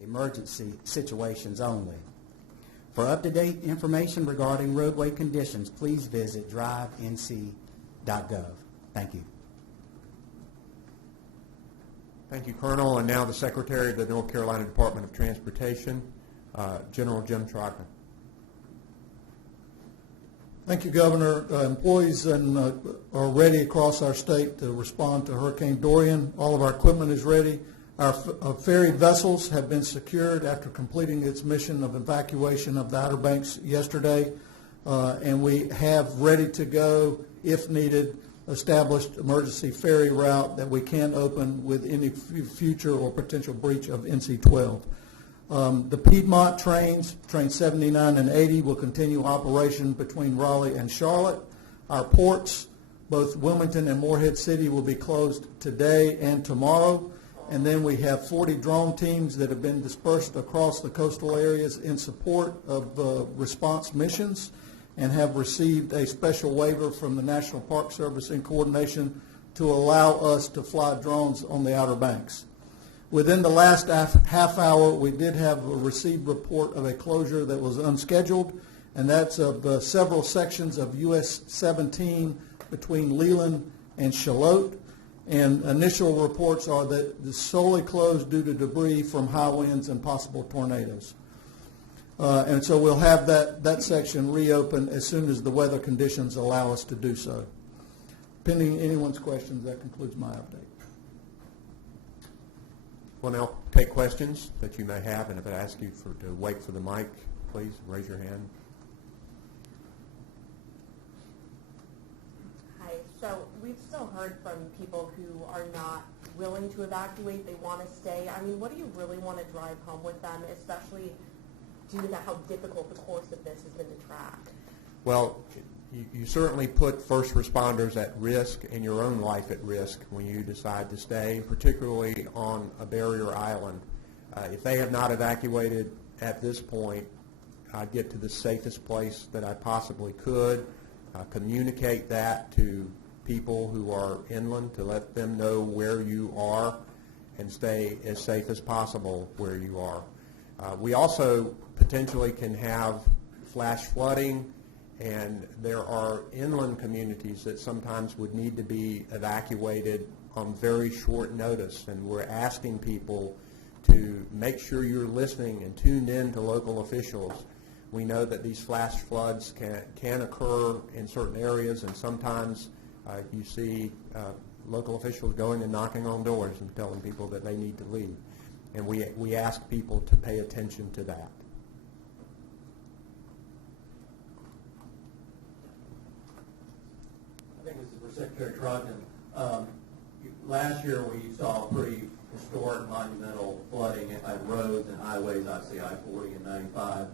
emergency situations only. For up-to-date information regarding roadway conditions, please visit drivenc.gov. Thank you. Thank you, Colonel. And now the Secretary of the North Carolina Department of Transportation, General Jim Trotman. Thank you, Governor. Employees are ready across our state to respond to Hurricane Dorian. All of our equipment is ready. Our ferry vessels have been secured after completing its mission of evacuation of the Outer Banks yesterday, and we have ready to go, if needed, established emergency ferry route that we can open with any future or potential breach of NC-12. The Piedmont trains, train 79 and 80, will continue operation between Raleigh and Charlotte. Our ports, both Wilmington and Morehead City, will be closed today and tomorrow. And then we have 40 drone teams that have been dispersed across the coastal areas in support of response missions and have received a special waiver from the National Park Service in coordination to allow us to fly drones on the Outer Banks. Within the last half hour, we did have a received report of a closure that was unscheduled, and that's of several sections of US 17 between Leland and Shallotte. And initial reports are that it's solely closed due to debris from high winds and possible tornadoes. And so we'll have that section reopened as soon as the weather conditions allow us to do so. Pending anyone's questions, that concludes my update. We'll now take questions that you may have, and if I ask you to wait for the mic, please raise your hand. So we've still heard from people who are not willing to evacuate, they want to stay. I mean, what do you really want to drive home with them, especially due to how difficult the course of this has been to track? Well, you certainly put first responders at risk and your own life at risk when you decide to stay, particularly on a barrier island. If they have not evacuated at this point, I'd get to the safest place that I possibly could, communicate that to people who are inland to let them know where you are and stay as safe as possible where you are. We also potentially can have flash flooding, and there are inland communities that sometimes would need to be evacuated on very short notice, and we're asking people to make sure you're listening and tuned in to local officials. We know that these flash floods can occur in certain areas, and sometimes you see local officials going and knocking on doors and telling people that they need to leave. And we ask people to pay attention to that. I think this is for Secretary Trotman. Last year we saw pretty historic monumental flooding at roads and highways, obviously I-40 and 95.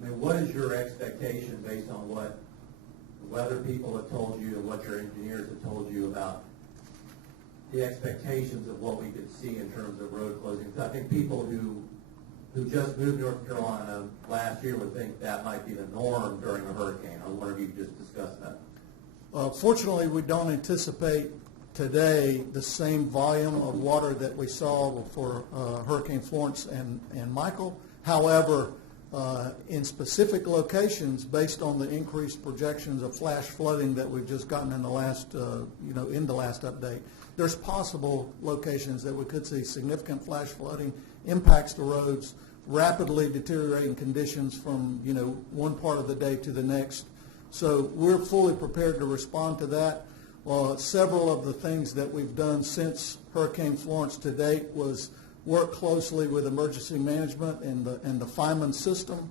I mean, what is your expectation based on what weather people have told you and what your engineers have told you about the expectations of what we could see in terms of road closings? I think people who just moved to North Carolina last year would think that might be the norm during a hurricane. I wonder if you could just discuss that. Fortunately, we don't anticipate today the same volume of water that we saw for Hurricane Florence and Michael. However, in specific locations, based on the increased projections of flash flooding that we've just gotten in the last, in the last update, there's possible locations that we could see significant flash flooding, impacts to roads, rapidly deteriorating conditions from, one part of the day to the next. So we're fully prepared to respond to that. Several of the things that we've done since Hurricane Florence to date was work closely with emergency management and the FIMAN system,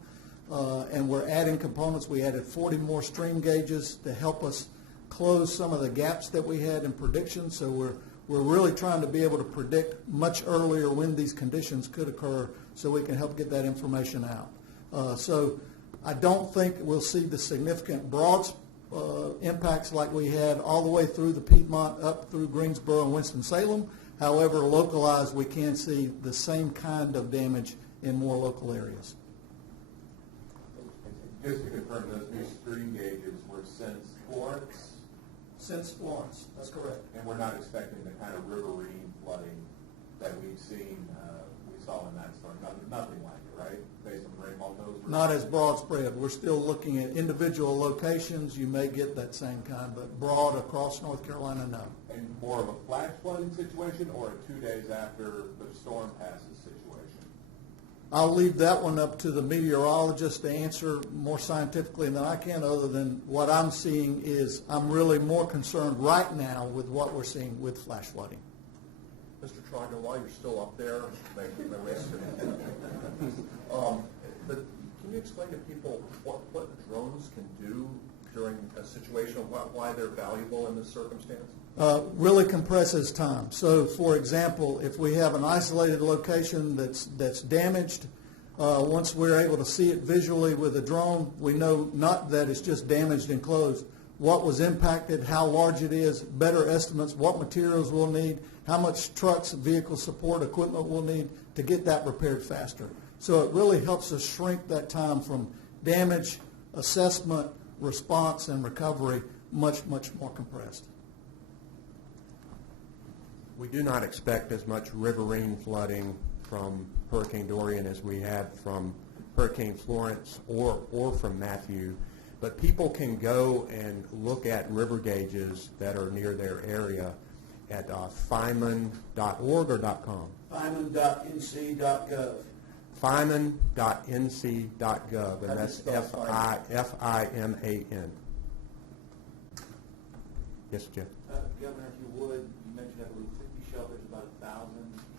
and we're adding components. We added 40 more stream gauges to help us close some of the gaps that we had in prediction. So we're really trying to be able to predict much earlier when these conditions could occur so we can help get that information out. So I don't think we'll see the significant broad impacts like we had all the way through the Piedmont up through Greensboro and Winston-Salem. However, localized, we can see the same kind of damage in more local areas. Just to confirm, those new stream gauges were since Florence? Since Florence, that's correct. And we're not expecting the kind of riverine flooding that we've seen saw in that storm? Nothing like it, right? Based on the rainfall totals? Not as broad spread. We're still looking at individual locations. You may get that same kind, but broad across North Carolina, no. And more of a flash flooding situation or a 2 days after the storm passes situation? I'll leave that one up to the meteorologist to answer more scientifically than I can, other than what I'm seeing is I'm really more concerned right now with what we're seeing with flash flooding. Mr. Trogdon, while you're still up there, but can you explain to people what drones can do during a situation, why they're valuable in this circumstance? Really compresses time. So, for example, if we have an isolated location that's damaged, once we're able to see it visually with a drone, we know not that it's just damaged and closed, what was impacted, how large it is, better estimates, what materials we'll need, how much trucks, vehicle support, equipment we'll need to get that repaired faster. So it really helps us shrink that time from damage, assessment, response, and recovery much, much more compressed. We do not expect as much riverine flooding from Hurricane Dorian as we had from Hurricane Florence or from Matthew, but people can go and look at river gauges that are near their area at fiman.org or .com. Fiman.nc.gov. Fiman.nc.gov, and that's F-I-M-A-N. Yes, Jeff? Governor, if you would, you mentioned, I believe, 50 shelters, about 1,000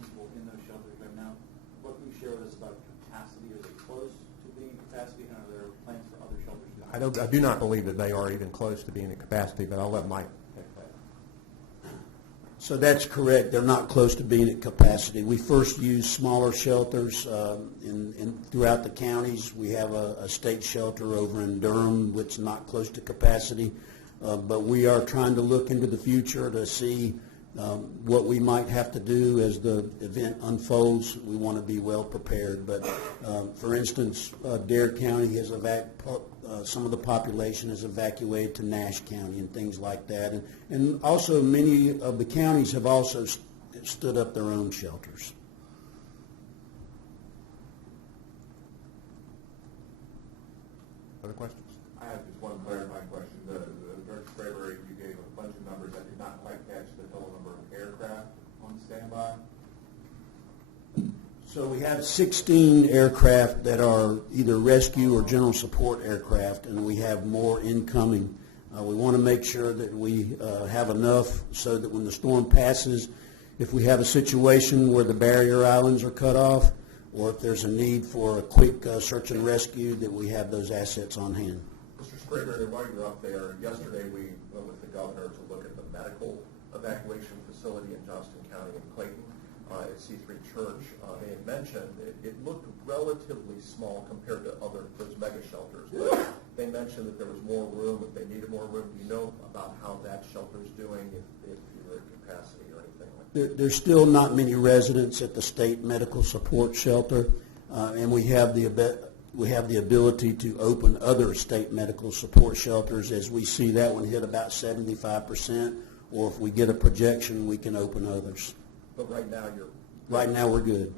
people in those shelters right now. What can you share with us about capacity? Are they close to being capacity, and are there plans for other shelters? I do not believe that they are even close to being at capacity, but I'll let Mike take that. So that's correct. They're not close to being at capacity. We first used smaller shelters throughout the counties. We have a state shelter over in Durham, which is not close to capacity. But we are trying to look into the future to see what we might have to do as the event unfolds. We want to be well prepared. But for instance, Dare County has some of the population is evacuated to Nash County and things like that. And also many of the counties have also stood up their own shelters. Other questions? I have just one clarifying question. Director Spraber, you gave a bunch of numbers. I did not quite catch the total number of aircraft on standby. So we have 16 aircraft that are either rescue or general support aircraft, and we have more incoming. We want to make sure that we have enough so that when the storm passes, if we have a situation where the barrier islands are cut off, or if there's a need for a quick search and rescue, that we have those assets on hand. Mr. Spraber, while you're up there, yesterday we went with the governor to look at the medical evacuation facility in Johnston County in Clayton at C3 Church. They had mentioned it looked relatively small compared to those mega shelters, but they mentioned that there was more room, if they needed more room. Do you know about how that shelter's doing, if you're at capacity or anything like that? There's still not many residents at the state medical support shelter, and we have the ability to open other state medical support shelters as we see that one hit about 75%, or if we get a projection, we can open others. But right now we're good.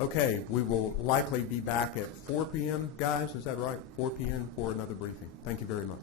Okay, we will likely be back at 4 p.m., guys. Is that right? 4 p.m. for another briefing. Thank you very much.